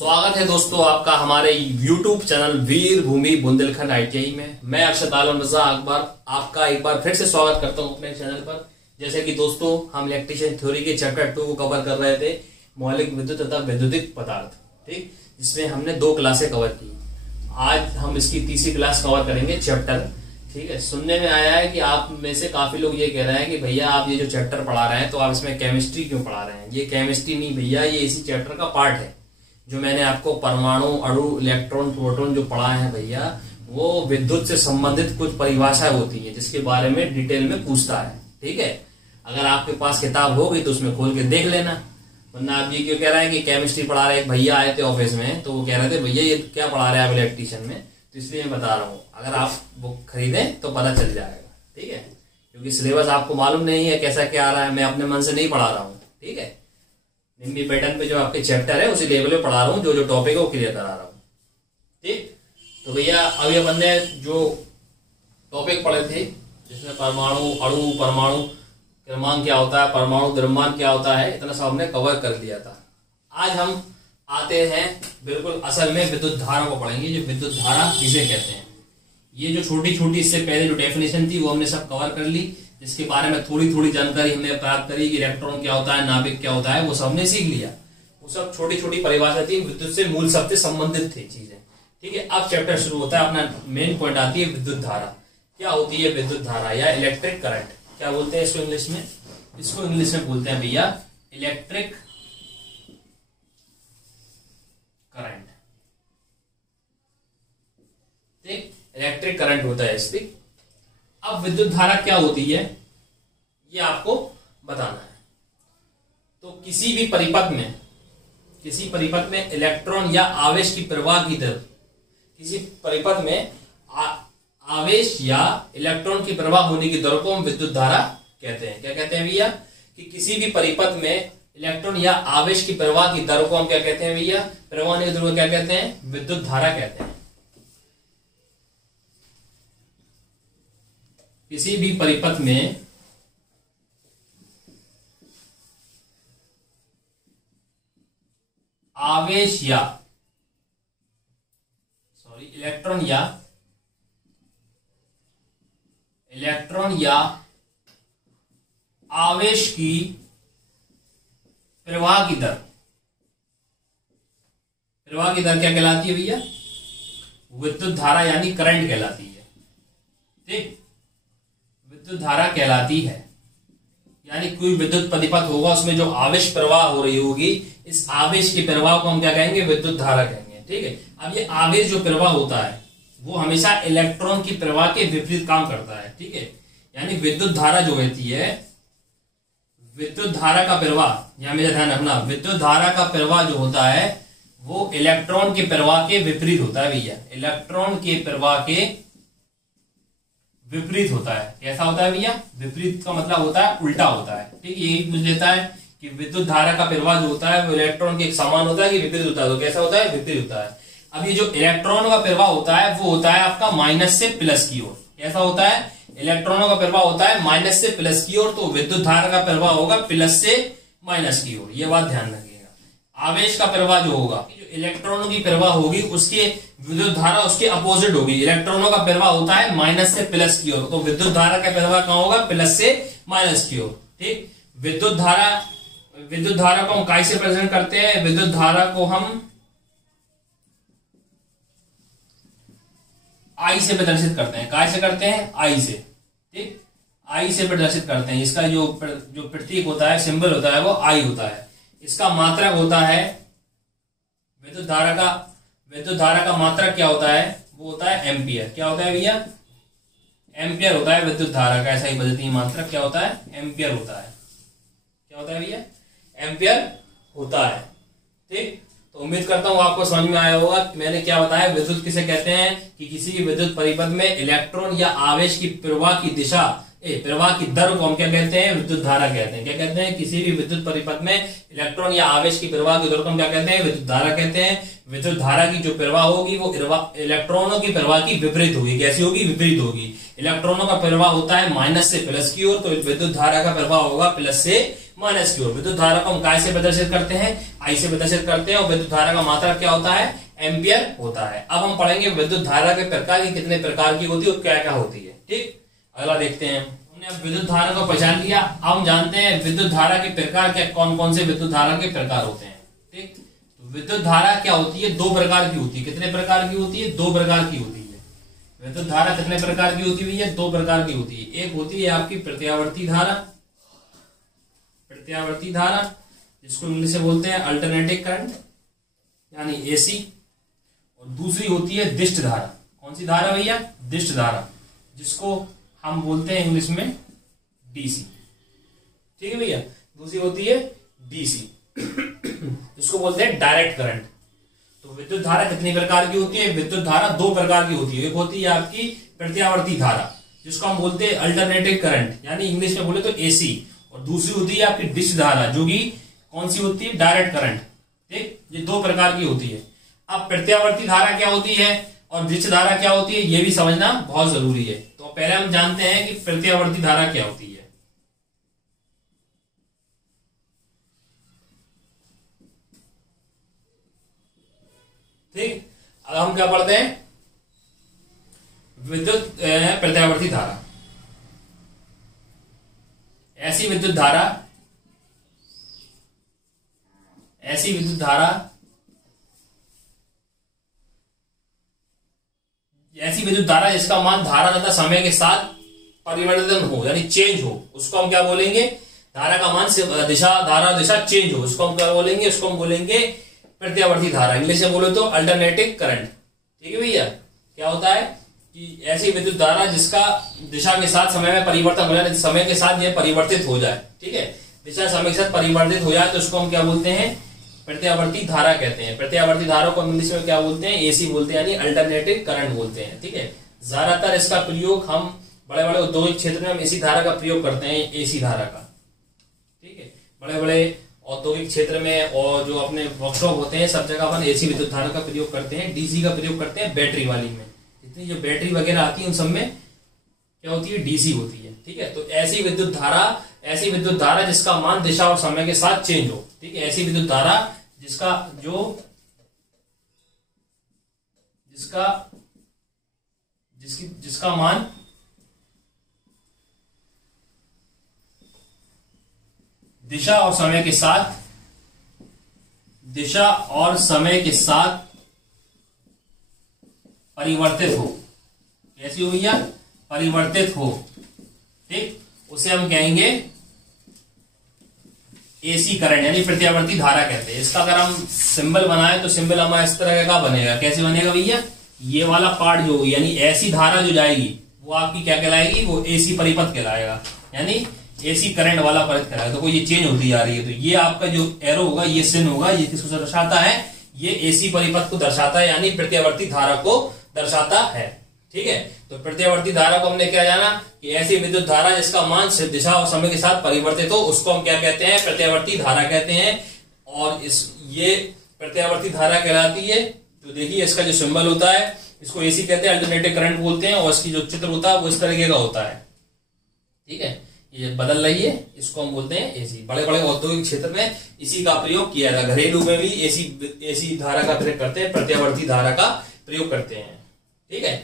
स्वागत है दोस्तों आपका हमारे YouTube चैनल वीर भूमि बुंदेलखंड ITI में। मैं अरशद आलम रजा अकबर आपका एक बार फिर से स्वागत करता हूं अपने चैनल पर। जैसे कि दोस्तों हम इलेक्ट्रिशियन थ्योरी के चैप्टर 2 को कवर कर रहे थे, मौलिक विद्युत तथा वैद्युतिक पदार्थ, ठीक, जिसमें हमने 2 क्लासें कवर की। आज हम इसकी तीसरी क्लास कवर करेंगे, चैप्टर, ठीक है। सुनने में आया है कि आप में से काफी लोग ये कह रहे हैं कि भैया आप ये जो चैप्टर पढ़ा रहे हैं तो आप इसमें केमिस्ट्री क्यों पढ़ा रहे हैं। ये केमिस्ट्री नहीं भैया, ये इसी चैप्टर का पार्ट है। जो मैंने आपको परमाणु, अणु, इलेक्ट्रॉन, प्रोटॉन जो पढ़ा है भैया, वो विद्युत से संबंधित कुछ परिभाषाएं होती है जिसके बारे में डिटेल में पूछता है, ठीक है। अगर आपके पास किताब होगी तो उसमें खोल के देख लेना, वरना आप ये क्यों कह रहे हैं कि केमिस्ट्री पढ़ा रहे हैं। भैया आए थे ऑफिस में तो वो कह रहे थे भैया ये क्या पढ़ा रहे हैं आप इलेक्ट्रिशियन में, तो इसलिए मैं बता रहा हूँ। अगर आप बुक खरीदें तो पता चल जाएगा, ठीक है, क्योंकि सिलेबस आपको मालूम नहीं है कैसा क्या आ रहा है। मैं अपने मन से नहीं पढ़ा रहा हूँ, ठीक है। निम्बी पैटर्न पे जो आपके चैप्टर है उसी लेवल पे पढ़ा रहा हूँ, जो टॉपिक है वो क्लियर करा रहा हूँ, ठीक। तो भैया अभी अपन ने जो टॉपिक पढ़े थे जिसमें परमाणु, अणु, परमाणु क्रमांक क्या होता है, परमाणु द्रव्यमान क्या होता है, इतना सब हमने कवर कर लिया था। आज हम आते हैं बिल्कुल असल में विद्युत धारा को पढ़ेंगे। जो विद्युत धारा किसे कहते हैं, ये जो छोटी छोटी इससे पहले जो डेफिनेशन थी वो हमने सब कवर कर ली, जिसके बारे में थोड़ी थोड़ी जानकारी हमने प्राप्त करी कि इलेक्ट्रॉन क्या होता है, नाभिक क्या होता है, वो सब हमने सीख लिया। वो सब छोटी छोटी परिभाषा थी, विद्युत से मूल शब्द से संबंधित थी चीजें, ठीक है। अब चैप्टर शुरू होता है, अपना मेन पॉइंट आती है विद्युत धारा। क्या होती है विद्युत धारा या इलेक्ट्रिक करंट, क्या बोलते हैं इसको इंग्लिश में? इसको इंग्लिश में बोलते हैं भैया इलेक्ट्रिक करंट, ठीक, इलेक्ट्रिक करंट होता है इसलिए। अब विद्युत धारा क्या होती है ये आपको बताना है। तो किसी परिपथ में इलेक्ट्रॉन या आवेश की प्रवाह की दर, किसी परिपथ में आवेश या इलेक्ट्रॉन की प्रवाह होने की दर को हम विद्युत धारा कहते हैं। क्या कहते हैं भैया? कि किसी भी परिपथ में इलेक्ट्रॉन या आवेश की प्रवाह की दर को हम क्या कहते हैं भैया? प्रवाह होने की दर को क्या कहते हैं? विद्युत धारा कहते हैं। किसी भी परिपथ में आवेश या इलेक्ट्रॉन या आवेश की प्रवाह की दर क्या कहलाती है भैया? विद्युत धारा यानी करंट कहलाती है, ठीक। विद्युत धारा कहलाती है, यानी कोई विद्युत परिपथ होगा उसमें जो आवेश प्रवाह हो रही होगी, इस आवेश के प्रवाह को हम क्या कहेंगे? विद्युत धारा कहेंगे, ठीक है। अब ये आवेश जो प्रवाह होता है वो हमेशा इलेक्ट्रॉन की प्रवाह के विपरीत काम करता है, ठीक है। यानी विद्युत धारा जो होती है, विद्युत धारा का प्रवाह, यहां मेरा ध्यान रखना, विद्युत धारा का प्रवाह जो होता है वो इलेक्ट्रॉन के प्रवाह के विपरीत होता है भैया। इलेक्ट्रॉन के प्रवाह के विपरीत होता है। कैसा होता है भैया? विपरीत का मतलब होता है उल्टा होता है, ठीक। यही पूछ देता है कि विद्युत धारा का प्रवाह जो होता है वो इलेक्ट्रॉन के समान होता है कि विपरीत होता है? तो कैसा होता है? विपरीत होता है। अब ये जो इलेक्ट्रॉन का प्रवाह होता है वो होता है आपका माइनस से प्लस की ओर। कैसा होता है? इलेक्ट्रॉनों का प्रवाह होता है माइनस से प्लस की ओर, तो विद्युत धारा का प्रवाह होगा प्लस से माइनस की ओर। ये बात ध्यान रखिएगा। आवेश का प्रवाह जो होगा, जो इलेक्ट्रॉनों की प्रवाह होगी उसके विद्युत धारा उसके अपोजिट होगी। इलेक्ट्रॉनों का प्रवाह होता है माइनस से प्लस की ओर, तो विद्युत धारा का प्रवाह कहां होगा? प्लस से माइनस की ओर, ठीक। विद्युत धारा को हम काय से प्रेजेंट करते हैं? विद्युत धारा को हम आई से प्रदर्शित करते हैं। काय से करते हैं? आई से, ठीक, आई से प्रदर्शित करते हैं। इसका जो प्रतीक होता है, सिंबल होता है, वो आई होता है। इसका मात्रक होता है विद्युत धारा का मात्रक क्या होता है? वो होता है एम्पियर। क्या होता है भैया? एम्पियर होता है विद्युत धारा का। ऐसा ही बदलती है मात्रक, क्या होता है? एम्पियर होता है। क्या होता है भैया? एम्पियर होता है, ठीक। तो उम्मीद करता हूं आपको समझ में आया होगा कि मैंने क्या बताया। विद्युत किसे कहते हैं? कि किसी भी विद्युत परिपथ में इलेक्ट्रॉन या आवेश की प्रवाह की दिशा, प्रवाह की दर को हम क्या कहते हैं? विद्युत धारा कहते हैं। क्या कहते हैं? किसी भी विद्युत परिपथ में इलेक्ट्रॉन या आवेश की प्रवाह की दर को हम क्या कहते हैं? विद्युत धारा कहते हैं। विद्युत धारा की जो प्रवाह होगी वो इलेक्ट्रॉनों की प्रवाह की विपरीत होगी। कैसी होगी? विपरीत होगी। इलेक्ट्रॉनों का प्रवाह होता है माइनस से प्लस की ओर, तो विद्युत धारा का प्रवाह होगा प्लस से माइनस की ओर। विद्युत धारा को हम काय से प्रदर्शित करते हैं, आई से प्रदर्शित करते हैं, और विद्युत धारा का मात्रक क्या होता है, एम्पियर होता है। अब हम पढ़ेंगे विद्युत धारा के प्रकार की कितने प्रकार की होती है और क्या क्या होती है। ठीक, अगला देखते हैं। हमने अब विद्युत धारा को पहचान लिया। अब हम जानते हैं विद्युत धारा के प्रकार क्या, कौन कौन से विद्युत धारा के प्रकार होते हैं। ठीक, तो विद्युत धारा क्या होती है, दो प्रकार की होती है। कितने प्रकार की होती है, दो प्रकार की होती है। विद्युत धारा कितने प्रकार की होती है, दो प्रकार की होती है। एक होती है आपकी प्रत्यावर्ती धारा, प्रत्यावर्ती धारा जिसको इंग्लिश में बोलते हैं अल्टरनेटिंग करंट यानी एसी, और दूसरी होती है दिष्ट धारा। कौन सी धारा भैया, दिष्ट धारा, जिसको हम बोलते हैं इंग्लिश में डीसी। ठीक है भैया, दूसरी होती है डीसी जिसको बोलते हैं डायरेक्ट करंट। तो विद्युत धारा कितनी प्रकार की होती है, विद्युत धारा दो प्रकार की होती है। एक होती है आपकी प्रत्यावर्ती धारा जिसको हम बोलते हैं अल्टरनेटिंग करंट यानी इंग्लिश में बोले तो एसी, और दूसरी होती है आपकी डिश धारा जो कि कौन सी होती है, डायरेक्ट करंट। ठीक, ये दो प्रकार की होती है। अब प्रत्यावर्ती धारा क्या होती है और डिश धारा क्या होती है, ये भी समझना बहुत जरूरी है। तो पहले हम जानते हैं कि प्रत्यावर्ती धारा क्या होती है। ठीक, अब हम क्या पढ़ते हैं, विद्युत प्रत्यावर्ती धारा ऐसी विद्युत धारा, ऐसी विद्युत धारा, ऐसी विद्युत धारा जिसका मान धारा तथा समय के साथ परिवर्तन हो यानी चेंज हो, उसको हम क्या बोलेंगे, धारा का मान दिशा, धारा दिशा चेंज हो, उसको हम क्या बोलेंगे, उसको हम बोलेंगे प्रत्यावर्ती धारा। इंग्लिश में बोले तो अल्टरनेटिंग करंट। ठीक है भैया, क्या होता है कि ऐसी विद्युत धारा जिसका दिशा के साथ समय में परिवर्तन हो जाए, समय के साथ यह परिवर्तित हो जाए। ठीक है, दिशा समय के साथ परिवर्तित हो जाए तो उसको हम क्या बोलते हैं, प्रत्यावर्ती धारा कहते हैं। प्रत्यावर्ती धारा को इंग्लिश में क्या बोलते हैं, एसी बोलते हैं यानी अल्टरनेटिव करंट बोलते हैं। ठीक है, ज्यादातर इसका प्रयोग हम बड़े बड़े औद्योगिक क्षेत्र में हम इसी धारा का प्रयोग करते हैं, एसी धारा का। ठीक है, बड़े बड़े औद्योगिक क्षेत्र में और जो अपने वर्कशॉप होते हैं सब जगह अपन एसी विद्युत धारा का प्रयोग करते हैं। डीसी का प्रयोग करते हैं बैटरी वाली में, जितनी जो बैटरी वगैरह आती है उन सब में क्या होती है, डीसी होती है। ठीक है, तो ऐसी विद्युत धारा, ऐसी विद्युत धारा जिसका मान दिशा और समय के साथ चेंज हो। ठीक है, ऐसी विद्युत धारा जिसका जो जिसका मान दिशा और समय के साथ, दिशा और समय के साथ परिवर्तित हो। कैसी हो भैया, परिवर्तित हो। ठीक, उसे हम कहेंगे एसी करंट यानी प्रत्यावर्ती धारा कहते हैं। इसका अगर हम सिंबल बनाए तो सिंबल हमारा इस तरह का बनेगा। कैसे बनेगा भैया, ये वाला पार्ट जो यानी ऐसी धारा जो जाएगी वो आपकी क्या कहलाएगी, वो एसी परिपथ कहलाएगा यानी एसी करंट वाला परिपथ कहलाएगा। तो ये चेंज होती जा रही है, तो ये आपका जो एरो होगा, ये सिन होगा, ये किसको दर्शाता है, ये एसी परिपथ को दर्शाता है यानी प्रत्यावर्ती धारा को दर्शाता है। ठीक है, तो प्रत्यावर्ती धारा को हमने क्या जाना कि ऐसी विद्युत धारा जिसका मान दिशा और समय के साथ परिवर्तित हो, उसको हम क्या कहते हैं, प्रत्यावर्ती धारा कहते हैं। और ये प्रत्यावर्ती धारा कहलाती है। तो देखिए इसका जो सिंबल होता है इसको एसी कहते हैं, अल्टरनेटिव करंट बोलते हैं, और इसकी जो चित्र होता है वो इस तरीके का होता है। ठीक है, ये बदल रही है, इसको हम बोलते हैं एसी। बड़े बड़े औद्योगिक क्षेत्र में इसी का प्रयोग किया जाता है। घरेलू में भी एसी धारा का प्रयोग करते हैं, प्रत्यावर्ती धारा का प्रयोग करते हैं। ठीक है,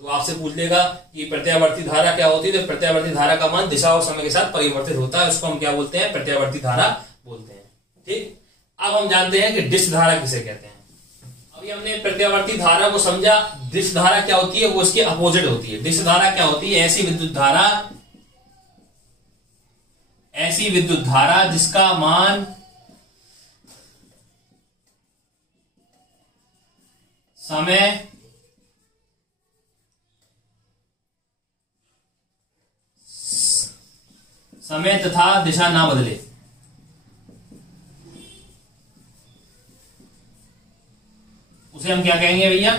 तो आपसे पूछ लेगा कि प्रत्यावर्ती धारा क्या होती है, तो प्रत्यावर्ती धारा का मान दिशा और समय के साथ परिवर्तित होता है, उसको हम क्या बोलते हैं, प्रत्यावर्ती धारा बोलते हैं। ठीक, अब हम जानते हैं कि डिश धारा किसे कहते हैं। अभी हमने प्रत्यावर्ती धारा को समझा। डिश धारा क्या होती है, वो इसके अपोजिट होती है। डिश धारा क्या होती है, ऐसी विद्युत धारा, ऐसी विद्युत धारा जिसका मान समय तथा दिशा ना बदले। उसे हम क्या कहेंगे भैया,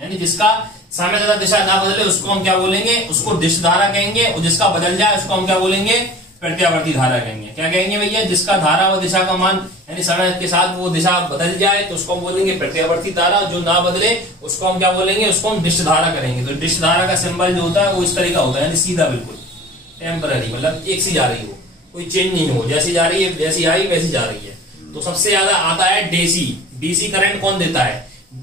यानी जिसका समय तथा दिशा ना बदले उसको हम क्या बोलेंगे, उसको डिश धारा कहेंगे। और जिसका बदल जाए उसको हम क्या बोलेंगे, प्रत्यावर्ती धारा कहेंगे। क्या कहेंगे भैया, जिसका धारा व दिशा का मान यानी समय के साथ वो दिशा बदल जाए तो उसको हम बोलेंगे प्रत्यावर्ती धारा। जो ना बदले उसको हम क्या बोलेंगे, उसको हम डिश धारा करेंगे। तो डिश धारा का सिंबल जो होता है वो इस तरह का होता है, यानी सीधा, बिल्कुल टेम्पररी, मतलब एक सी जा रही हो, कोई चेंज नहीं हो, जैसी जा रही है वैसी आई वैसी जा रही है। तो सबसे ज्यादा आता है डीसी। डीसी करंट कौन देता है?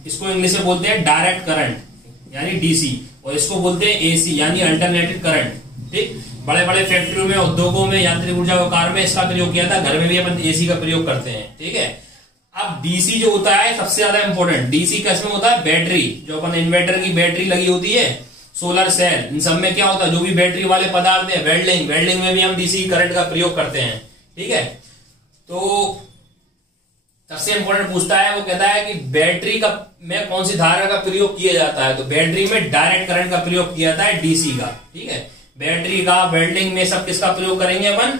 इसको इंग्लिश में बोलते हैं डायरेक्ट करंट यानी डीसी, और इसको बोलते हैं एसी यानी अल्टरनेटिव करंट। ठीक, बड़े बड़े फैक्ट्रियों में, उद्योगों में, यांत्रिक ऊर्जा कार में इसका प्रयोग किया था। घर में भी अपन एसी का प्रयोग करते हैं। ठीक है, अब डीसी जो होता है सबसे ज्यादा इंपॉर्टेंट, डीसी किसमें होता है? बैटरी, जो अपन इन्वर्टर की बैटरी लगी होती है, सोलर सेल, इन सब में क्या होता है? जो भी बैटरी वाले पदार्थ है, वेल्डिंग, वेल्डिंग में भी हम डीसी करंट का प्रयोग करते हैं। ठीक है, तो सबसे इंपॉर्टेंट पूछता है, वो कहता है कि बैटरी का में कौन सी धारा का प्रयोग किया जाता है? तो बैटरी में डायरेक्ट करंट का प्रयोग किया जाता है, डीसी का। ठीक है, बैटरी का, वेल्डिंग में सब किसका प्रयोग करेंगे अपन?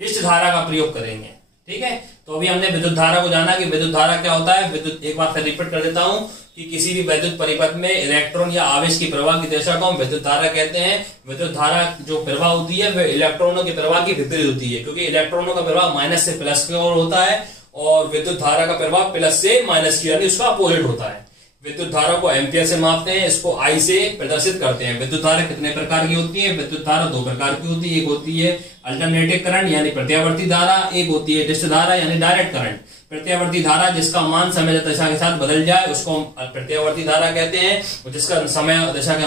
डिस्ट धारा का प्रयोग करेंगे। ठीक है, तो अभी हमने विद्युत धारा को जाना कि विद्युत धारा क्या होता है। विद्युत, एक बार फिर रिपीट कर देता हूं कि किसी भी वैद्युत परिपथ में इलेक्ट्रॉन या आवेश की प्रवाह की दिशा को हम विद्युत धारा कहते हैं। विद्युत धारा जो प्रवाह होती है वह इलेक्ट्रॉनों के प्रवाह की विपरीत होती है, क्योंकि इलेक्ट्रॉनों का प्रवाह माइनस से प्लस की ओर होता है और विद्युत धारा का प्रवाह प्लस से माइनस की, यानी उसका अपोजिट होता है। विद्युत धारा को एम्पियर से मापते हैं, इसको आई से प्रदर्शित करते हैं। विद्युत धारा कितने प्रकार की होती है? विद्युत धारा दो प्रकार की होती है। एक होती है अल्टरनेटिव करंट यानी प्रत्यावर्ती धारा, एक होती है डिस्ट धारा यानी डायरेक्ट करंट। प्रत्यावर्ती धारा जिसका मान समय दशा के साथ बदल जाए उसको हम प्रत्यावर्ती धारा कहते हैं, और जिसका समय दशा के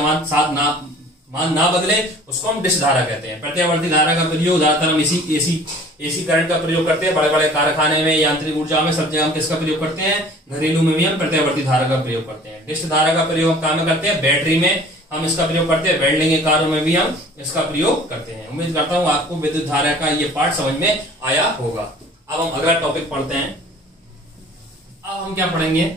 मान ना बदले उसको हम डिस्ट धारा कहते हैं। प्रत्यावर्ती धारा का प्रयोग ज्यादातर हम एसी करंट का प्रयोग करते हैं। बड़े बड़े कारखाने में, यांत्रिक ऊर्जा में, सब जगह हम किसका प्रयोग करते हैं? घरेलू में भी हम प्रत्यावर्ती धारा का प्रयोग करते हैं। डिस्ट धारा का प्रयोग हम काम में करते हैं, बैटरी में हम इसका प्रयोग करते हैं, वेल्डिंग के कार्यों में भी हम इसका प्रयोग करते हैं। उम्मीद करता हूं आपको विद्युत धारा का ये पार्ट समझ में आया होगा। अब हम अगला टॉपिक पढ़ते हैं। अब हम क्या पढ़ेंगे?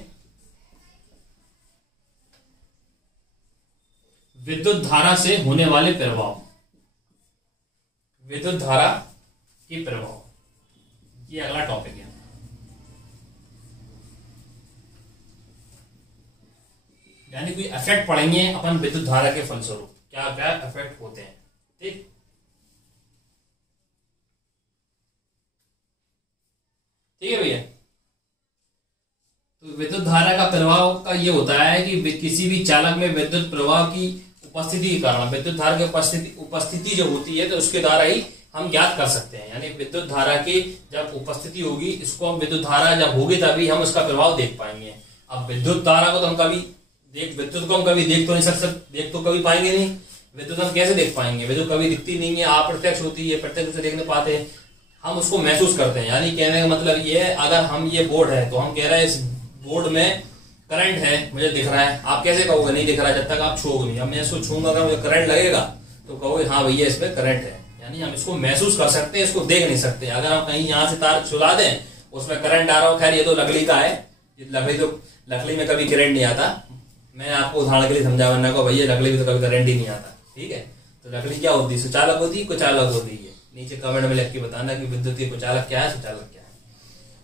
विद्युत धारा से होने वाले प्रभाव। विद्युत धारा के प्रभाव, ये अगला टॉपिक है। यानी कोई इफेक्ट पढ़ेंगे अपन विद्युत धारा के फलस्वरूप, क्या क्या इफेक्ट होते हैं। ठीक, ठीक है भैया। तो विद्युत धारा का प्रभाव का ये होता है कि किसी भी चालक में विद्युत प्रवाह की उपस्थिति के कारण, विद्युत धारा की उपस्थिति जो होती है तो उसके द्वारा ही हम ज्ञात कर सकते हैं। यानी विद्युत धारा की जब उपस्थिति होगी, इसको हम विद्युत धारा जब होगी तभी हम उसका प्रभाव देख पाएंगे। अब विद्युत धारा को तो हम विद्युत को हम कभी देख तो नहीं सकते, देख तो कभी पाएंगे नहीं। विद्युत हम कैसे देख पाएंगे? विद्युत कभी दिखती नहीं है, अप्रत्यक्ष होती है, प्रत्यक्ष से देख नहीं पाते हैं, हम उसको महसूस करते हैं। यानी कहने का मतलब ये है, अगर हम ये बोर्ड है तो हम कह रहे हैं इस बोर्ड में करंट है, मुझे दिख रहा है। आप कैसे कहोगे नहीं दिख रहा है? जब तक आप छूओगे नहीं। अब मैं इसको छूंगा, अगर मुझे करंट लगेगा तो कहोगे हाँ भैया इसमें करंट है। यानी हम इसको महसूस कर सकते हैं, इसको देख नहीं सकते। अगर हम कहीं यहाँ से तार छुला दें, उसमें करंट आ रहा हो, खैर ये तो लकड़ी का है, लकड़ी में कभी करंट नहीं आता। मैंने आपको उदाहरण के लिए समझा, वरना को भैया लकड़ी में तो कभी करंट ही नहीं आता। ठीक है, तो लकड़ी क्या होती है? सुचालक होती है, कुचालक होती है। नीचे कमेंट में लिख के बताना कि विद्युत की कुचालक क्या है, सुचालक क्या है।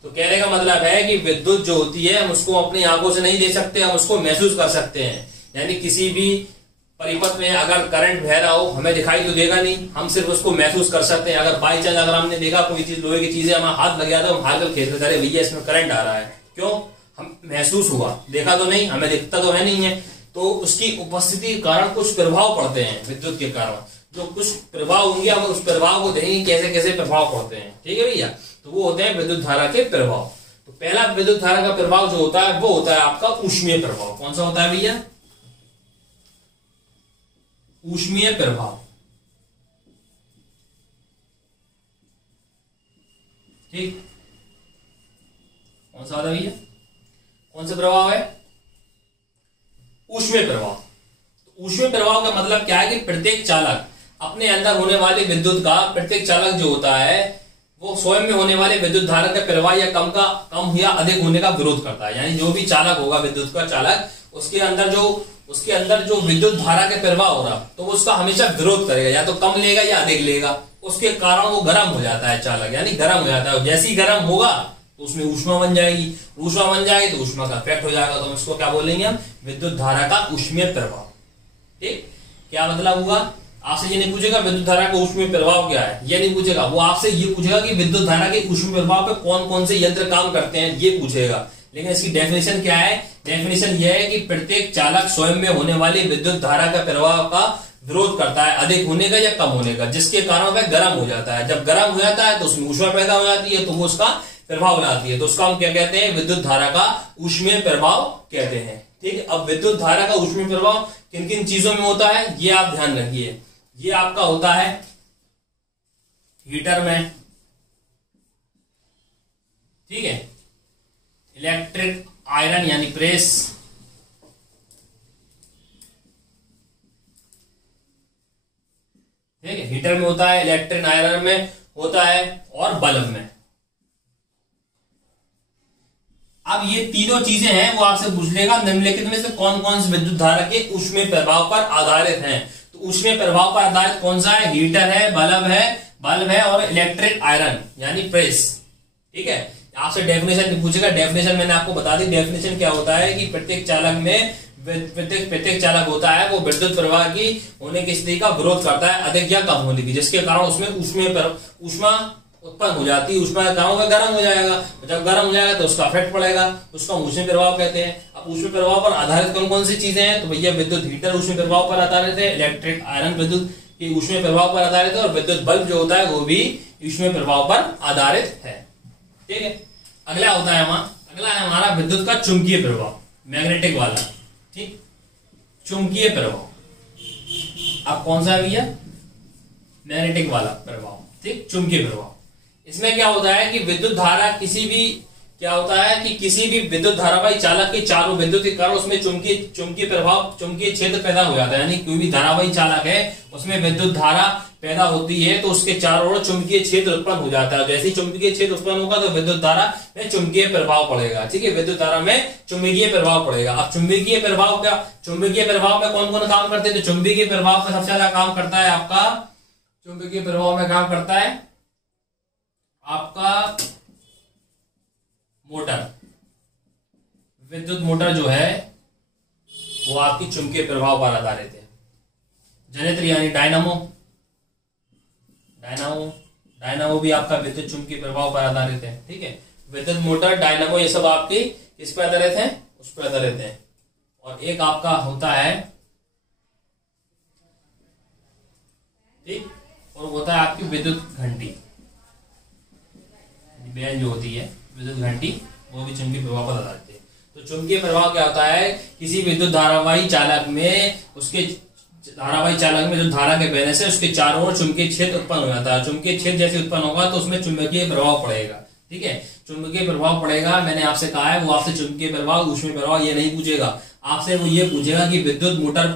तो कहने का मतलब है कि विद्युत जो होती है हम उसको अपनी आंखों से नहीं देख सकते, हम उसको महसूस कर सकते हैं। यानी किसी भी परिपथ में अगर करंट बह रहा हो, हमें दिखाई तो देगा नहीं, हम सिर्फ उसको महसूस कर सकते हैं। अगर बाई चांस अगर हमने देखा कोई चीज, लोहे की चीजें हमारा हाथ लग गया तो हम हाथ कर खेल रहे, भैया इसमें करंट आ रहा है। क्यों? हम महसूस हुआ, देखा तो नहीं, हमें दिखता तो है नहीं है। तो उसकी उपस्थिति के कारण कुछ प्रभाव पड़ते हैं विद्युत के कारण। जो कुछ प्रभाव होंगे हम उस प्रभाव को देखेंगे कैसे कैसे प्रभाव पड़ते हैं। ठीक है भैया, तो वो होते हैं विद्युत धारा के प्रभाव। तो पहला विद्युत धारा का प्रभाव जो होता है वो होता है आपका ऊष्मीय प्रभाव। कौन सा होता है भैया? ऊष्मीय प्रभाव। ठीक, कौन सा होता है भैया? कौन सा प्रभाव है? ऊष्मीय प्रभाव। ऊष्मीय प्रभाव का मतलब क्या है कि प्रत्येक चालक अपने अंदर होने वाले विद्युत का, प्रत्येक चालक जो होता है वो स्वयं में होने वाले विद्युत धारा के प्रवाह या कम या अधिक होने का विरोध करता है। यानी जो भी चालक होगा, विद्युत का चालक, उसके अंदर जो विद्युत धारा के प्रवाह हो रहा तो वो उसका हमेशा विरोध करेगा, या तो कम लेगा या अधिक लेगा। उसके कारण वो गर्म हो जाता है चालक, यानी गर्म हो जाता है। जैसे ही गर्म होगा तो उसमें ऊष्मा बन जाएगी, ऊष्मा बन जाएगी तो ऊष्मा का इफेक्ट हो जाएगा। तो इसको क्या बोलेंगे हम? विद्युत धारा का ऊष्मीय प्रभाव। ठीक, क्या मतलब हुआ? आपसे ये नहीं पूछेगा विद्युत धारा का ऊष्मीय प्रभाव क्या है, ये नहीं पूछेगा। वो आपसे ये पूछेगा कि विद्युत धारा के ऊष्मीय प्रभाव पे कौन कौन से यंत्र काम करते हैं, ये पूछेगा। लेकिन इसकी डेफिनेशन क्या है? डेफिनेशन यह है कि प्रत्येक चालक स्वयं में होने वाली विद्युत धारा का प्रवाह का विरोध करता है अधिक होने का या कम होने का, जिसके कारण वह गर्म हो जाता है। जब गर्म हो जाता है तो उसमें ऊष्मा पैदा हो जाती है, तो वो उसका प्रभाव बनाती है। तो उसका हम क्या कहते हैं? विद्युत धारा का ऊष्मीय प्रभाव कहते हैं। ठीक है। अब विद्युत धारा का ऊष्मीय प्रभाव किन किन चीजों में होता है ये आप ध्यान रखिए। ये आपका होता है हीटर में, ठीक है, इलेक्ट्रिक आयरन यानी प्रेस, ठीक है, हीटर में होता है, इलेक्ट्रिक आयरन में होता है और बल्ब में। अब ये तीनों चीजें हैं वो आपसे पूछ लेगा निम्नलिखित में से कौन कौन से विद्युत धारा के ऊष्मीय प्रभाव पर आधारित हैं। तो ऊष्मीय प्रभाव पर आधारित कौन सा है? हीटर है, बल्ब है और इलेक्ट्रिक आयरन यानी प्रेस। ठीक है। आपसे डेफिनेशन पूछेगा, डेफिनेशन मैंने आपको बता दी। डेफिनेशन क्या होता है कि प्रत्येक चालक में प्रत्येक चालक होता है वो विद्युत प्रवाह की होने की स्थिति का विरोध करता है अधिक या कम होने की, जिसके कारण उसमें ऊष्मा उत्पन्न हो जाती है। ऊष्मा के कारण वह गर्म हो जाएगा, जब गर्म हो जाएगा तो उसका इफेक्ट पड़ेगा, उसका ऊष्मीय प्रभाव कहते हैं। अब ऊष्मीय प्रभाव पर आधारित कौन कौन सी चीजें हैं? तो भैया विद्युत हीटर ऊष्मीय प्रभाव पर आधारित है, इलेक्ट्रिक आयरन विद्युत के ऊष्मीय प्रभाव पर आधारित है और विद्युत बल्ब जो होता है वो भी ऊष्मीय प्रभाव पर आधारित है। ठीक है। अगला है हमारा विद्युत का चुंबकीय प्रभाव, मैग्नेटिक वाला। ठीक, चुंबकीय प्रभाव। अब कौन सा है भैया? मैग्नेटिक वाला प्रभाव। ठीक, चुंबकीय प्रभाव। इसमें क्या होता है कि विद्युत धारा किसी भी विद्युत धारावाही चालक के चारों बिंदु के कारण उसमें चुंबकीय प्रभाव, चुंबकीय क्षेत्र पैदा हो जाता है। यानी कोई भी धारावाही चालक है उसमें विद्युत धारा पैदा होती है तो उसके चारों ओर चुंबकीय क्षेत्र उत्पन्न हो जाता है। जैसे ही चुंबकीय क्षेत्र उत्पन्न होगा तो विद्युत धारा में चुंबकीय प्रभाव पड़ेगा। ठीक है, विद्युत धारा में चुंबकीय प्रभाव पड़ेगा। अब चुंबकीय प्रभाव में कौन कौन काम करते हैं? तो चुंबकीय प्रभाव का सबसे ज्यादा काम करता है चुंबकीय प्रभाव में काम करता है आपका मोटर। विद्युत मोटर जो है वो आपकी चुंबकीय प्रभाव पर आधारित है। जनयंत्र यानी डायनामो भी आपका विद्युत चुंबकीय प्रभाव पर आधारित है। ठीक है, विद्युत मोटर, डायनामो ये सब आपके किस पर आधारित है? उस पर आधारित है। और एक आपका होता है, ठीक, और होता है आपकी विद्युत घंटी, बेल जो होती है विद्युत घंटी, वो भी चुंबकीय प्रभाव पर आधारित है। तो चुंबकीय प्रभाव क्या होता है? किसी विद्युत धारावाही चालक में जो धारा के बहने से उसके चारों ओर चुंबकीय क्षेत्र उत्पन्न हो जाता है। चुंबकीय क्षेत्र जैसे उत्पन्न होगा तो उसमें चुंबकीय प्रभाव पड़ेगा। ठीक है, चुंबकीय प्रभाव पड़ेगा। मैंने आपसे कहा है वो आपसे चुंबकीय प्रभाव, ऊष्मीय प्रभाव ये नहीं पूछेगा, आपसे वो ये पूछेगा कि विद्युत मोटर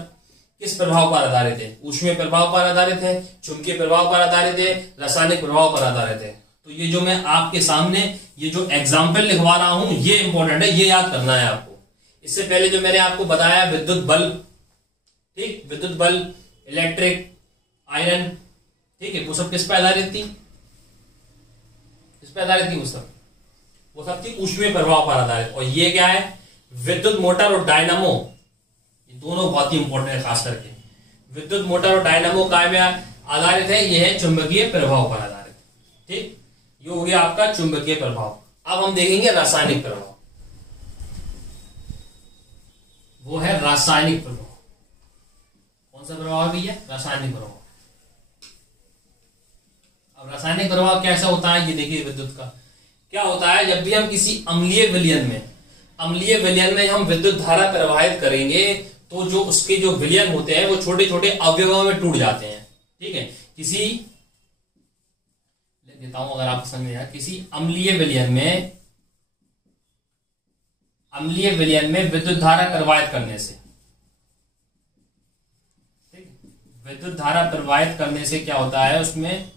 किस प्रभाव पर आधारित है? ऊष्मीय प्रभाव पर आधारित है, चुंबकीय प्रभाव पर आधारित है, रासायनिक प्रभाव पर आधारित है। तो ये जो मैं आपके सामने ये जो एग्जाम्पल लिखवा रहा हूं ये इंपॉर्टेंट है, ये याद करना है आपको। इससे पहले जो मैंने आपको बताया विद्युत बल्ब, ठीक, विद्युत बल्ब, इलेक्ट्रिक आयरन, ठीक है, वो सब किस पर आधारित थी? किस पर आधारित थी? वो सब थी ऊष्मीय प्रभाव पर आधारित। और ये क्या है? विद्युत मोटर और डायनामो, ये दोनों बहुत ही इंपॉर्टेंट है। खास करके विद्युत मोटर और डायनामो काय में आधारित है? ये है चुंबकीय प्रभाव पर आधारित। ठीक, ये हो गया आपका चुंबकीय प्रभाव। अब हम देखेंगे रासायनिक प्रभाव, वो है रासायनिक प्रभाव। कौन सा प्रभाव है भैया? रासायनिक प्रभाव। अब रासायनिक प्रभाव कैसा होता है ये देखिए। विद्युत का क्या होता है? जब भी हम किसी अम्लीय विलयन में हम विद्युत धारा प्रवाहित करेंगे तो जो उसके जो विलयन होते हैं वो छोटे छोटे अवयवों में टूट जाते हैं। ठीक है, देता हूं अगर आपको समझ में आया, किसी अम्लीय विलयन में विद्युत धारा प्रवाहित करने से, ठीक, विद्युत धारा प्रवाहित करने से क्या होता है? उसमें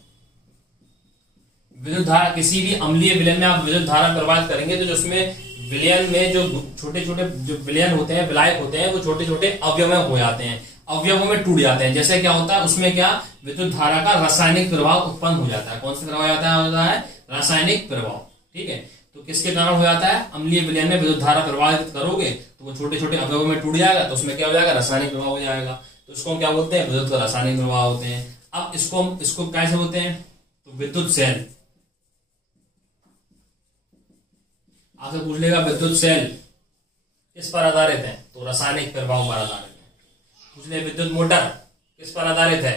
विद्युत धारा, किसी भी अम्लीय विलयन में आप विद्युत धारा प्रवाहित करेंगे तो जो उसमें विलयन में जो छोटे छोटे जो विलयन होते हैं, विलायक होते हैं, वो छोटे छोटे अवयव हो जाते हैं, अवयवों में टूट जाते हैं। जैसे क्या होता है उसमें क्या? विद्युत धारा का रासायनिक प्रभाव उत्पन्न हो जाता है। कौन सा प्रभाव होता है? रासायनिक प्रभाव। ठीक है, तो किसके कारण हो जाता है? अम्लीय विलयन में विद्युत धारा प्रवाहित करोगे तो वो छोटे छोटे अवयवों में टूट जाएगा, तो उसमें क्या हो जाएगा? रासायनिक प्रभाव हो जाएगा। तो इसको क्या बोलते हैं? विद्युत का रासायनिक प्रभाव होते हैं। अब इसको कैसे होते हैं? तो विद्युत सेल, आपसे पूछ लेगा विद्युत सेल किस पर आधारित है? तो रासायनिक प्रभाव पर आधारित है। पूछ ले विद्युत मोटर किस पर आधारित है?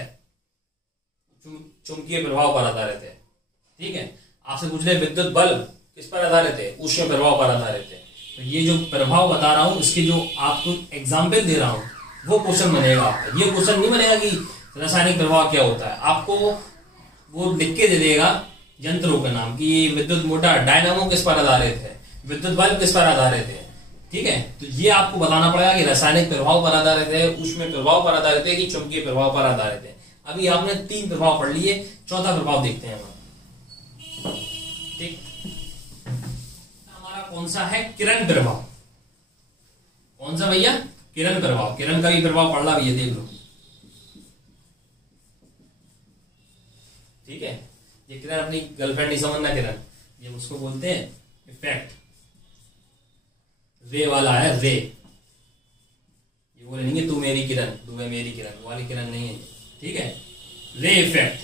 चुंबकीय प्रभाव पर आधारित है। ठीक है, आपसे पूछ ले विद्युत बल्ब किस पर आधारित है? ऊष्मीय प्रभाव पर आधारित है। तो ये जो प्रभाव बता रहा हूं इसके जो आपको एग्जाम्पल दे रहा हूं वो क्वेश्चन बनेगा। ये क्वेश्चन नहीं बनेगा कि रासायनिक प्रभाव क्या होता है, आपको वो लिख के दे देगा यंत्रों के नाम कि ये विद्युत मोटर डायनामो किस पर आधारित है, विद्युत बल्ब किस पर आधारित है। ठीक है, तो ये आपको बताना पड़ेगा कि रासायनिक प्रभाव पर आधारित है, ऊष्मीय प्रभाव पर आधारित है कि चुंबकीय प्रभाव पर आधारित है। अभी आपने 3 प्रभाव पढ़ लिए, चौथा प्रभाव देखते हैं हम। ठीक, हमारा कौन सा है? किरण प्रभाव। कौन सा भैया? किरण प्रभाव। किरण का भी प्रभाव पढ़ ला भैया, देख लो। ठीक है, ये किरण अपनी गर्लफ्रेंड नहीं समझना, किरण ये उसको बोलते हैं इफेक्ट। रे वाला है, रे। ये बोले नहीं है तू मेरी किरण, तू है मेरी किरण, वो वाली किरण नहीं है। ठीक है, रे इफेक्ट।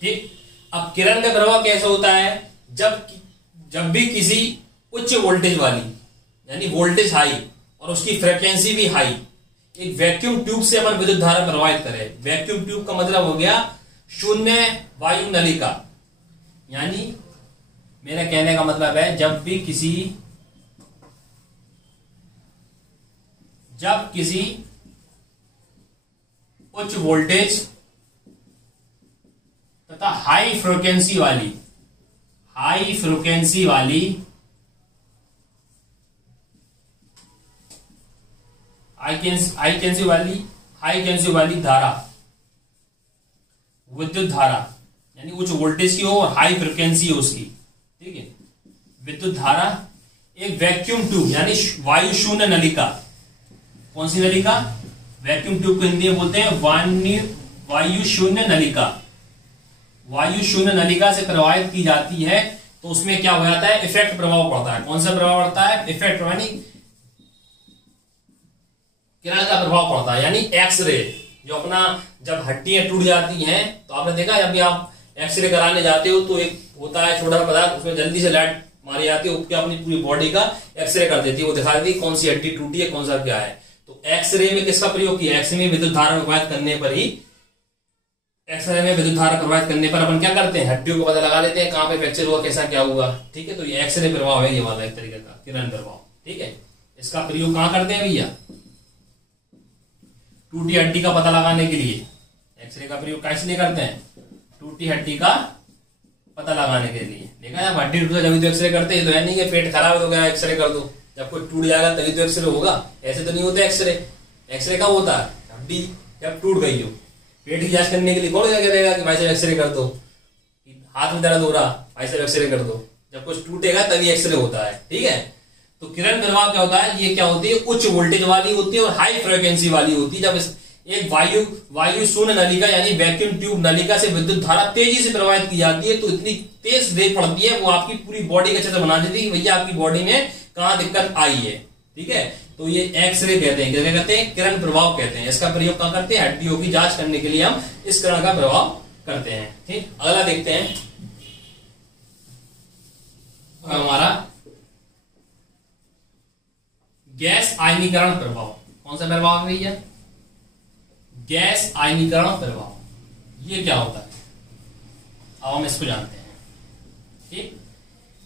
ठीक, अब किरण का प्रभाव कैसे होता है? जब भी किसी उच्च वोल्टेज वाली यानी वोल्टेज हाई और उसकी फ्रीक्वेंसी भी हाई एक वैक्यूम ट्यूब से अपन विद्युत धारा प्रवाहित करें। वैक्यूम ट्यूब का मतलब हो गया शून्य वायु नलिका। यानी मेरा कहने का मतलब है जब किसी उच्च वोल्टेज तथा हाई फ्रीक्वेंसी वाली धारा, विद्युत धारा यानी उच्च वोल्टेज की हो और हाई फ्रीक्वेंसी हो उसकी। ठीक है, विद्युत धारा एक वैक्यूम ट्यूब यानी वायु शून्य नलिका। कौन सी नलिका? वैक्यूम ट्यूब को हिंदी में बोलते हैं वायु शून्य नलिका। वायु शून्य नलिका से प्रवाहित की जाती है तो उसमें क्या हो जाता है? इफेक्ट प्रभाव पड़ता है। कौन सा प्रभाव पड़ता है? इफेक्ट यानी किरण का प्रभाव पड़ता है, यानी एक्सरे। जो अपना जब हड्डियां टूट जाती हैं तो आपने देखा जब भी आप एक्सरे कराने जाते हो तो एक होता है छोटा पदार्थ, उसमें जल्दी से लाइट मारी जाती है, उसके अपनी पूरी बॉडी का एक्सरे कर देती है, वो दिखा देती है कौन सी हड्डी टूटी है, कौन सा क्या है। तो एक्सरे में किसका प्रयोग किया? एक्सरे में विद्युत धारा प्रवाहित करने पर अपन क्या करते हैं? हड्डियों को पता लगा लेते हैं कहां पे फ्रैक्चर हुआ, कैसा क्या हुआ। ठीक है, तो ये एक्सरे प्रभाव है, ये वाला एक तरीके का किरण प्रभाव। ठीक है, इसका प्रयोग कहां करते हैं भैया? टूटी हड्डी का पता लगाने के लिए एक्सरे का प्रयोग कैसे लिए करते हैं? टूटी हड्डी का पता लगाने के लिए। देखा जब हड्डी टूटा जब तो एक्सरे करते हैं, तो है नहीं कि पेट खराब हो गया एक्सरे कर दो, जब कोई टूट जाएगा तभी तो एक्सरे होगा, ऐसे तो नहीं होता एक्सरे। एक्सरे कब होता है? हड्डी जब टूट गई हो। पेट की जांच करने के लिए कौन क्या करेगा कि भाई साहब एक्सरे कर दो, हाथ में दर्द हो रहा भाई साहब एक्सरे कर दो। जब कुछ टूटेगा तभी एक्सरे होता है। ठीक है, तो किरण प्रभाव क्या होता है? ये क्या होती है? उच्च वोल्टेज वाली होती है और हाई फ्रीक्वेंसी वाली होती है। जब एक वायु शून्य नलिका यानी वैक्यूम ट्यूब नलिका से विद्युत धारा तेजी से प्रवाहित की जाती है तो इतनी तेज रे पड़ती है वो आपकी पूरी बॉडी का चित्र बना देती है कि भैया आपकी बॉडी में कहां दिक्कत आई है। ठीक है, तो ये एक्सरे कहते हैं। क्या कहते हैं? किरण प्रभाव कहते हैं। इसका प्रयोग कहां करते हैं? हड्डियों की जांच करने के लिए हम इस किरण का प्रभाव करते हैं। ठीक, अगला देखते हैं हमारा गैस आयनीकरण प्रभाव। कौन सा प्रभाव है भैया? गैस आयनीकरण प्रभाव। ये क्या होता है? अब हम इसको जानते हैं। ठीक,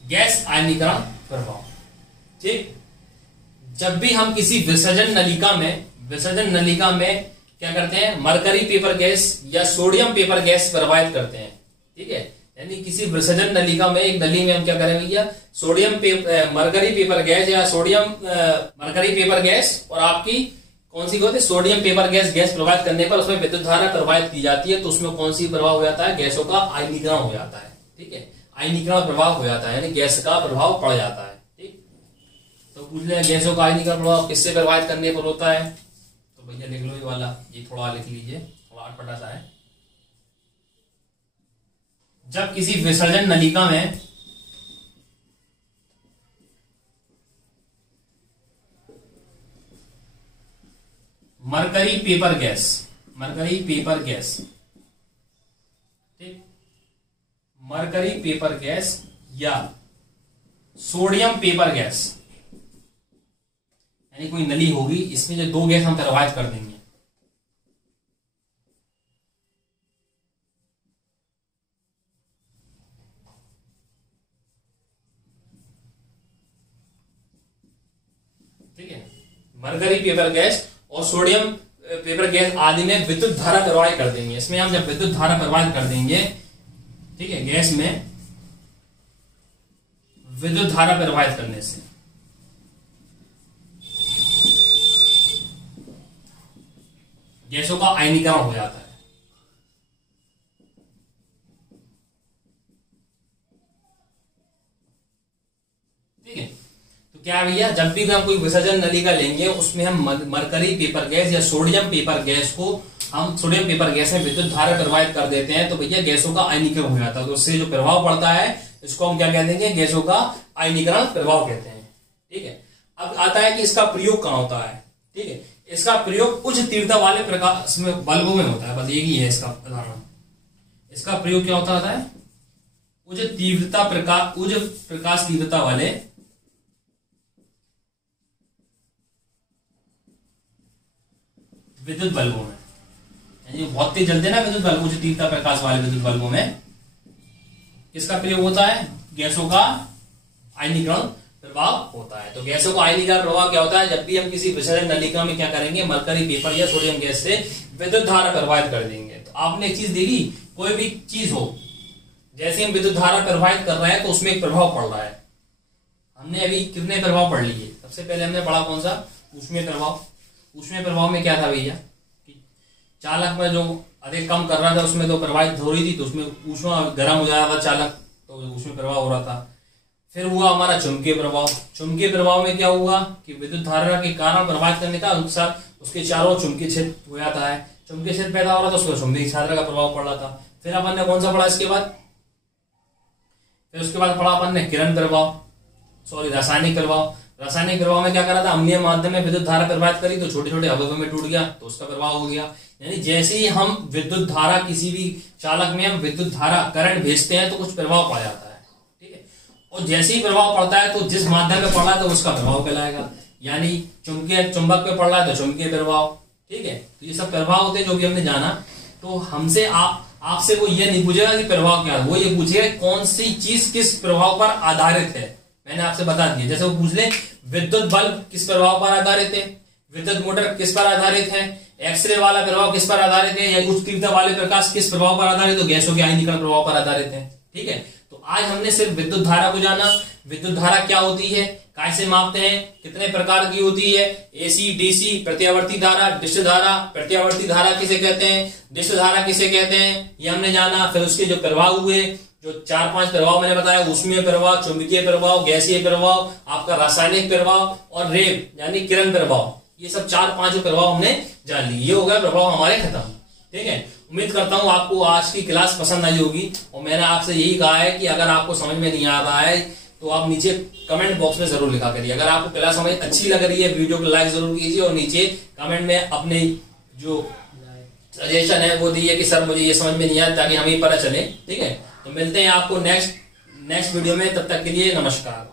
गैस आयनीकरण प्रभाव। ठीक, जब भी हम किसी विसर्जन नलिका में क्या करते हैं? मरकरी पेपर गैस या सोडियम पेपर गैस प्रवाहित करते हैं। ठीक है, यानी किसी विसर्जन नलिका में एक नली में हम क्या करें भैया? मरकरी पेपर गैस या मरकरी पेपर गैस और आपकी कौन सी होती है? सोडियम पेपर गैस प्रवाहित करने पर उसमें विद्युत धारा प्रवाहित की जाती है तो उसमें कौन सी प्रभाव हो जाता है? गैसों का आयनीकरण हो जाता है। ठीक है, आयनीकरण प्रभाव हो जाता है यानी गैस का प्रभाव पड़ जाता है। ठीक, तो पूछ लिया गैसों का आयनीकरण प्रभाव किससे प्रवाहित करने पर होता है? तो भैया लिख लो ये वाला, ये थोड़ा लिख लीजिए, थोड़ा अटपटा सा है। जब किसी विसर्जन नलिका में मरकरी पेपर गैस, ठीक, मरकरी पेपर गैस या सोडियम पेपर गैस यानी कोई नली होगी, इसमें जो 2 गैस हम प्रवाहित कर देंगे। ठीक है, मरकरी पेपर गैस और सोडियम पेपर गैस आदि में विद्युत धारा प्रवाहित कर देंगे। इसमें हम जब विद्युत धारा प्रवाहित कर देंगे, ठीक है, गैस में विद्युत धारा प्रवाहित करने से गैसों का आयनीकरण हो जाता है। ठीक है, तो क्या भैया, जब भी हम कोई विसर्जन नलिका लेंगे उसमें हम मरकरी पेपर गैस या सोडियम पेपर गैस को हम सोडियम पेपर गैस में विद्युत धारा प्रवाहित कर देते हैं तो भैया गैसों का आयनीकरण हो जाता है। तो उससे जो प्रभाव पड़ता है इसको हम क्या कह देंगे, गैसों का आयनीकरण प्रभाव कहते हैं। ठीक है, अब आता है कि इसका प्रयोग कहां होता है। ठीक है, इसका प्रयोग उच्च तीव्रता वाले प्रकाश में बल्बों में होता है। बस यही है इसका उदाहरण। इसका प्रयोग क्या होता है, उच्च प्रकाश तीव्रता वाले विद्युत बल्बों में, यानी बहुत तेज जलते हैं ना विद्युत बल्ब, उच्च तीव्रता प्रकाश वाले विद्युत बल्बों में किसका प्रयोग होता है, गैसों का आयनीकरण प्रभाव होता है। तो गैसों का आयनीकरण प्रभाव क्या होता है, जब भी हम किसी विसर्जन नलिका में क्या करेंगे, मरकरी पेपर या सोडियम गैस से विद्युत धारा प्रवाहित कर देंगे। तो आपने एक चीज देखी, कोई भी चीज हो, जैसे हम विद्युत धारा प्रवाहित कर रहे हैं तो उसमें एक प्रभाव पड़ रहा है। हमने अभी कितने प्रभाव पढ़ लिए, सबसे पहले हमने पढ़ा कौन सा, ऊष्मीय प्रभाव। ऊष्मीय प्रभाव में क्या था भैया, चालक में जो अधिक कम कर रहा था उसमें तो प्रवाहित हो रही थी, तो उसमें ऊष्मा गर्म हो जा रहा था चालक, तो उसमें प्रभाव हो रहा था। फिर हुआ हमारा चुंबकीय प्रभाव। चुंबकीय प्रभाव में क्या हुआ कि विद्युत धारा के कारण प्रवाहित करने का अनुसार उसके चारों चुंबकीय क्षेत्र हो जाता है, चुंबकीय क्षेत्र पैदा हो रहा था, उसको चुंबकीय धारा का प्रभाव पड़ रहा था। फिर अपन ने कौन सा पढ़ा इसके बाद, फिर उसके बाद पढ़ा अपन ने किरण प्रभाव, सॉरी रासायनिक प्रभाव। रासायनिक प्रभाव में क्या करा था, अम्लीय माध्यम में विद्युत धारा प्रवाहित करी तो छोटे छोटे अवयवों में टूट गया, तो उसका प्रभाव हो गया। यानी जैसे ही हम विद्युत धारा, किसी भी चालक में हम विद्युत धारा करंट भेजते हैं तो कुछ प्रभाव पड़ जाता है। ठीक है, और जैसे ही प्रभाव पड़ता है तो जिस माध्यम में पड़ रहा है तो उसका प्रभाव कहलाएगा। यानी चुंबक पे पड़ रहा है तो चुंबकीय प्रभाव। ठीक है, तो ये सब प्रभाव होते हैं जो भी हमने जाना। तो हमसे आपसे वो ये नहीं पूछेगा कि प्रभाव क्या है, वो ये पूछेगा कौन सी चीज किस प्रभाव पर आधारित है। मैंने आपसे बता दिया, जैसे वो पूछ ले विद्युत बल्ब किस प्रभाव पर आधारित है, विद्युत मोटर किस पर आधारित है, एक्सरे वाला प्रभाव किस पर आधारित है, या उच्च तीव्रता वाले प्रकाश किस प्रभाव पर आधारित है, तो गैसों के आयनीकरण प्रभाव पर आधारित है। ठीक है, तो आज हमने सिर्फ विद्युत धारा को जाना। विद्युत धारा क्या होती है, कैसे मापते हैं, कितने प्रकार की होती है, एसी, डीसी, प्रत्यावर्ती धारा, डिश धारा। प्रत्यावर्ती धारा किसे कहते हैं, डिश धारा किसे कहते हैं, ये हमने जाना। फिर उसके जो प्रभाव हुए, जो 4-5 प्रभाव मैंने बताया, ऊष्मीय प्रभाव, चुंबकीय प्रभाव, गैसीय प्रभाव, आपका रासायनिक प्रभाव और रेब यानी किरण प्रभाव, ये सब 4-5 प्रभाव हमने जान लिए। ये हो गया प्रभाव हमारे खत्म। ठीक है, उम्मीद करता हूं आपको आज की क्लास पसंद आई होगी। और मैंने आपसे यही कहा है कि अगर आपको समझ में नहीं आ रहा है तो आप नीचे कमेंट बॉक्स में जरूर लिखा करिए। अगर आपको क्लास समझ अच्छी लग रही है, वीडियो को लाइक जरूर कीजिए और नीचे कमेंट में अपने जो सजेशन है वो दिए कि सर मुझे ये समझ में नहीं आया, ताकि हमें पता चले। ठीक है, तो मिलते हैं आपको नेक्स्ट वीडियो में, तब तक के लिए नमस्कार।